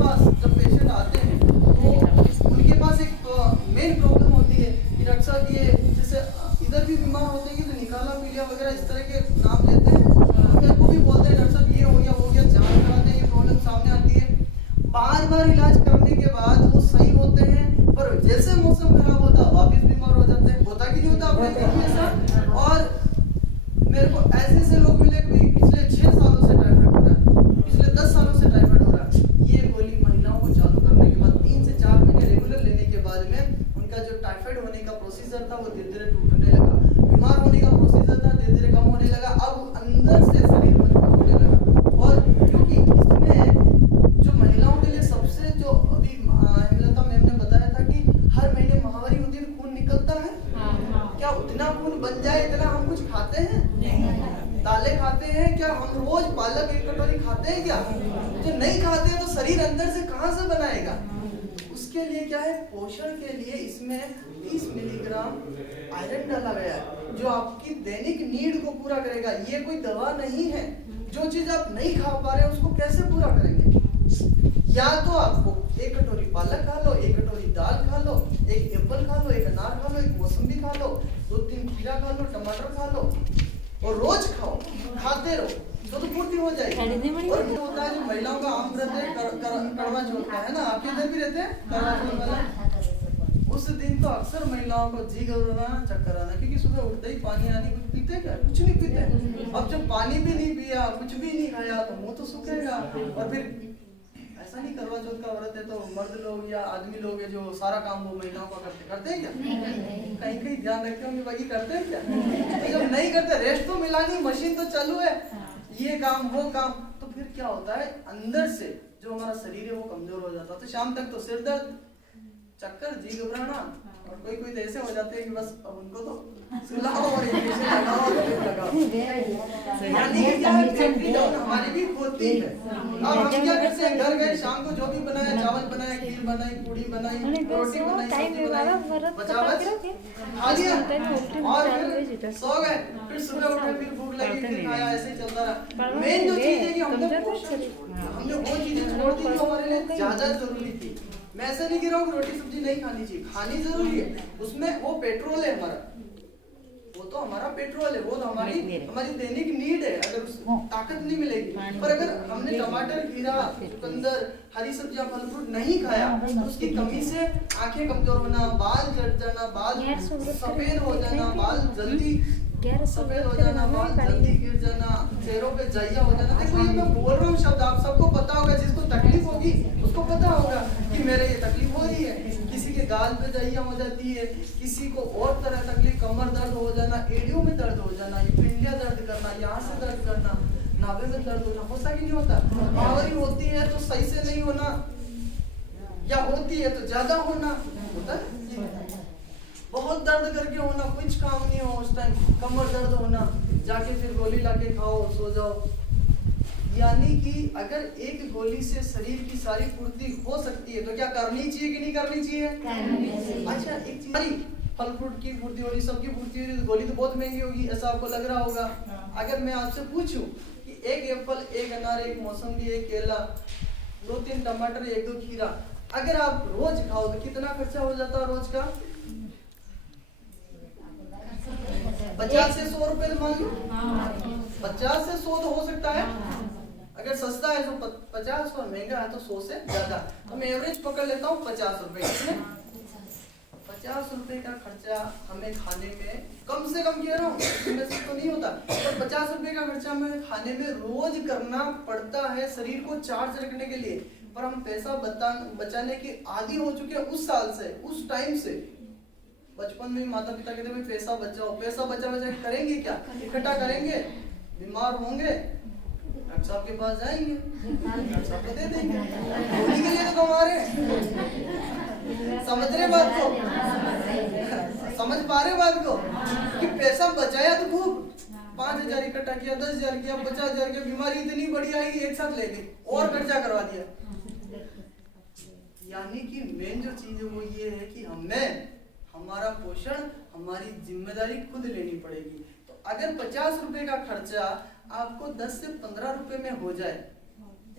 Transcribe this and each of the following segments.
पास जब पेशेंट आते हैं तो उनके पास एक मेन प्रॉब्लम होती है कि डॉक्टर साहब ये जैसे इधर भी बीमार होते हैं कि तो निकाला पीलिया वगैरह इस तरह के नाम लेते हैं, तो मेरे को भी बोलते हैं डॉक्टर साहब ये हो गया वो गया, जांच कराते हैं, ये प्रॉब्लम सामने आती है। बार बार इलाज करने के बाद वो सही होते हैं, पर जैसे मौसम खराब होता है वापिस बीमार हो जाते हैं। होता कि नहीं होता आपने देखिए सर? और मेरे को ऐसे लोग मिले कोई पिछले 6 सालों से टाइफाइड हो रहा है, पिछले 10 सालों से टाइफाइड हो रहा है। ये गोली महिलाओं को चालू करने के बाद 3 से 4 महीने रेगुलर लेने के बाद में उनका जो टाइफाइड होने का प्रोसीजर था वो धीरे धीरे टूटने लगा, बीमार होने का प्रोसीजर था धीरे धीरे कम होने लगा, अब अंदर से शरीर मजबूत होने लगा। और क्योंकि इसमें जो महिलाओं के लिए सबसे जो अभी हेमलता मैम ने बताया था कि हर महीने माहवारी होती है तो खून निकलता है, क्या उतना खून बन जाए इतना हम कुछ खाते हैं? नहीं। दालें खाते हैं क्या? हम रोज पालक 1 कटोरी खाते हैं क्या? जो नहीं खाते हैं तो शरीर अंदर से कहां से बनाएगा? उसके लिए क्या है, पोषण के लिए इसमें 30 मिलीग्राम आयरन डाला गया है जो आपकी दैनिक नीड को पूरा करेगा। ये कोई दवा नहीं है। जो चीज आप नहीं खा पा रहे हैं उसको कैसे पूरा करेंगे? या तो आपको 1 कटोरी पालक खा लो, 1 कटोरी दाल खा लो, 1 एप्पल खा लो, 1 अनार खा लो, 1 मौसम्बी खा लो, 2-3 खीरा खा लो, टमाटर खा लो और रोज खाओ, खाते रहो तो पूर्ति हो जाएगी। और होता है जो महिलाओं का आम व्रत है करवा चौथ का, है ना? आपके इधर भी रहते हैं करवा चौथ वाला। उस दिन तो अक्सर महिलाओं को जी घबराना, चक्कर आना, क्योंकि सुबह उठते ही पानी आनी, कुछ पीते क्या? कुछ नहीं पीते। अब जब पानी भी नहीं पिया, कुछ भी नहीं खाया तो मुंह तो सूखेगा। और फिर ऐसा नहीं करवा चौथ का व्रत है तो मर्द लोग या आदमी लोग है जो सारा काम वो महिलाओं का करते हैं क्या? कहीं कहीं ध्यान रखते होंगे, बाकी करते हैं क्या? तो जब नहीं करते, रेस्ट तो मिलानी, मशीन तो चालू है, ये काम वो काम, तो फिर क्या होता है, अंदर से जो हमारा शरीर है वो कमजोर हो जाता है। तो शाम तक तो सिर दर्द, चक्कर, जी घबराना, और कोई कोई तो ऐसे हो जाते हैं कि बस अब उनको तो सुलाओ और इंजेक्शन लगाओ और ड्रिप लगाओ। यानी कि क्या बैटरी डाउन हमारी भी होती है। अब हम क्या करते हैं, घर गए शाम को जो भी बनाया, चावल बनाया, खीर बनाई, पूड़ी बनाई, रोटी बनाई, सब्जी बनाई, बचा बच खा लिया और फिर सो गए। फिर सुबह उठे, फिर भूख लगी, फिर खाया, ऐसे ही चलता रहा। मेन जो चीज है कि हमने वो चीजें छोड़ दी जो हमारे लिए ज्यादा जरूरी थी। मैं ऐसा नहीं कह रहा हूँ रोटी सब्जी नहीं खानी चाहिए, खानी जरूरी है, उसमें वो पेट्रोल है हमारा, वो तो हमारा पेट्रोल है, वो तो हमारी दैनिक नीड है। अगर ताकत नहीं मिलेगी, पर अगर हमने टमाटर, खीरा, चुकंदर, हरी सब्जियां, फल फ्रूट नहीं खाया तो उसकी कमी से आंखें कमजोर होना, बाल झड़ जाना, बाल सफेद हो जाना, बाल जल्दी सफेद हो जाना, बाल जल्दी गिर जाना, चेहरों पे जाइया हो जाना। देखो ये मैं बोल रहा हूँ शब्द, आप सबको पता होगा, जिसको तकलीफ होगी उसको पता होगा कि मेरे ये तकलीफ हो रही है। किसी के गाल पे जाइया हो जाती है, किसी को और तरह तकलीफ, कमर दर्द हो जाना, एड़ियों में दर्द हो जाना, ये पिंडिया दर्द करना, यहाँ से दर्द करना, नाभि में दर्द होना, होता कि नहीं होता? माहवारी होती है तो सही से नहीं होना, या होती है तो ज्यादा होना, होता है बहुत दर्द करके होना, कुछ काम नहीं हो उस टाइम, कमर दर्द होना, जाके फिर गोली लाके खाओ, सो जाओ। यानी कि अगर एक गोली से शरीर की सारी पूर्ति हो सकती है तो क्या करनी चाहिए कि नहीं करनी चाहिए? अच्छा, एक चीज, फल फ्रूट की पूर्ति हो रही, सबकी पूर्ति हो रही, तो गोली तो बहुत महंगी होगी, ऐसा आपको लग रहा होगा। अगर मैं आपसे पूछूं कि 1 एप्पल, 1 अनार, 1 मौसम्बी, 1 केला, 2-3 टमाटर, 1-2 खीरा, अगर आप रोज खाओ तो कितना खर्चा हो जाता है रोज का? 50 से 100 रुपए मान लो, 50 से 100 तो हो सकता है। अगर सस्ता है तो 50 और महंगा है तो 100 से ज्यादा, तो मैं एवरेज पकड़ लेता हूँ 50 रुपए। 50 रुपए का खर्चा हमें खाने में, कम से कम कह रहा हूँ, इसमें से तो नहीं होता, पर 50 रुपए का खर्चा हमें खाने में रोज करना पड़ता है शरीर को चार्ज रखने के लिए। पर हम पैसा बचाने के आदी हो चुके हैं उस साल से, उस टाइम से। बचपन में माता पिता कहते हैं पैसा बचाओ, पैसा बचा करेंगे क्या? इकट्ठा करेंगे, बीमार होंगे, डॉक्टर साहब के पास जाएंगे, डॉक्टर साहब को दे देंगे, होली के लिए तो कमा रहे हैं। समझ रहे बात को? समझ पा रहे बात को कि पैसा बचाया तो खूब, 5,000 इकट्ठा किया, 10,000 किया, 50,000 किया, बीमारी इतनी बड़ी आई एक साथ ले ली और खर्चा करवा दिया। यानी कि मेन जो चीज है वो ये है कि हमें हमारा पोषण, हमारी जिम्मेदारी खुद लेनी पड़ेगी। तो अगर 50 रुपए का खर्चा आपको 10 से 15 रुपए में हो जाए,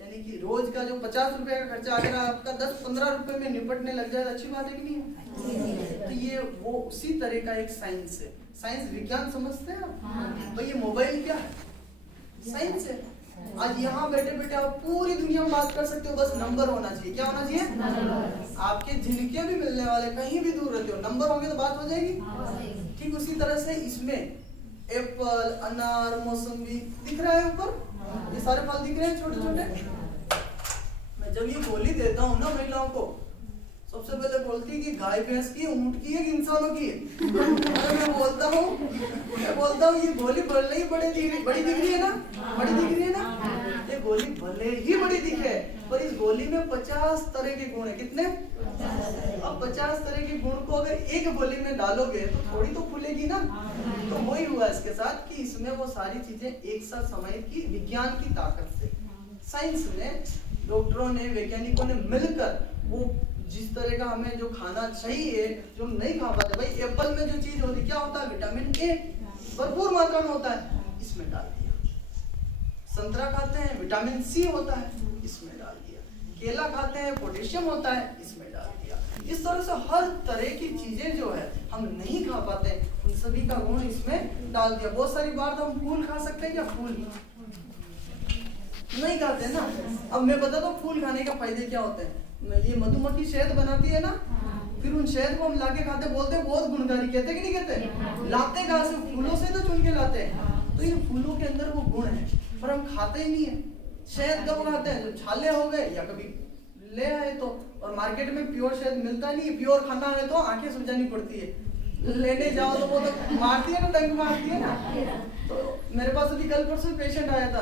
यानी कि रोज का जो 50 रुपए का खर्चा अगर आपका 10-15 रुपए में निपटने लग जाए तो अच्छी बात है कि नहीं है? तो ये वो उसी तरह का एक साइंस है। साइंस विज्ञान समझते हैं आप? तो ये मोबाइल क्या है? साइंस है। आज यहाँ बैठे बैठे आप पूरी दुनिया में बात कर सकते हो, बस नंबर होना चाहिए। क्या होना चाहिए? आपके झिनके भी मिलने वाले, कहीं भी दूर रहते हो, नंबर होंगे तो बात हो जाएगी। ठीक उसी तरह से इसमें एप्पल, अनार, मौसमी दिख रहा है ऊपर, ये सारे फल दिख रहे हैं छोटे छोटे। मैं जब ये गोली देता हूँ ना महिलाओं को, सबसे पहले बोलती है कि गाय भैंस की, ऊंट की है कि इंसानों की है। मैं बोलता हूँ ये गोली भले ही बड़ी दिख रही है ना, बड़ी दिख रही है ना, ये गोली भले ही बड़ी दिखे पर इस गोली में 50 तरह के गुण है। कितने? अब 50 तरह के गुण को अगर एक गोली में डालोगे तो थोड़ी तो खुलेगी ना। तो वही हुआ इसके साथ कि इसमें वो सारी चीजें एक साथ समाहित की विज्ञान की ताकत से। साइंस में डॉक्टरों ने, वैज्ञानिकों ने मिलकर वो जिस तरह का हमें जो खाना चाहिए जो हम नहीं खा पाते, भाई एप्पल में जो चीज होती क्या होता है? विटामिन ए भरपूर मात्रा में होता है, इसमें डाल दिया। संतरा खाते हैं, विटामिन सी होता है, इसमें डाल दिया। केला खाते हैं, पोटेशियम होता है, इसमें डाल दिया। इस तरह से हर तरह की चीजें जो है हम नहीं खा पाते, उन सभी का गुण इसमें डाल दिया। बहुत सारी बार तो हम फूल खा सकते हैं क्या? फूल नहीं खाते ना। अब मैं बताता हूँ फूल खाने के फायदे क्या होते हैं। ये मधुमक्खी शहद बनाती है ना, फिर उन शहद को हम लाके खाते, बोलते हैं बहुत गुणकारी, कहते कि नहीं कहते? लाते कहाँ से? फूलों से तो चुन के लाते हैं। तो इन फूलों के अंदर वो गुण है पर हम खाते ही नहीं है। शहद कब खाते हैं? जब छाले हो गए या कभी ले आए तो। और मार्केट में प्योर शहद मिलता नहीं है। प्योर खाना है तो आंखें सुझानी पड़ती है, लेने जाओ तो वो तो मारती है ना, डंक मारती है ना। तो मेरे पास अभी कल परसों पेशेंट आया था,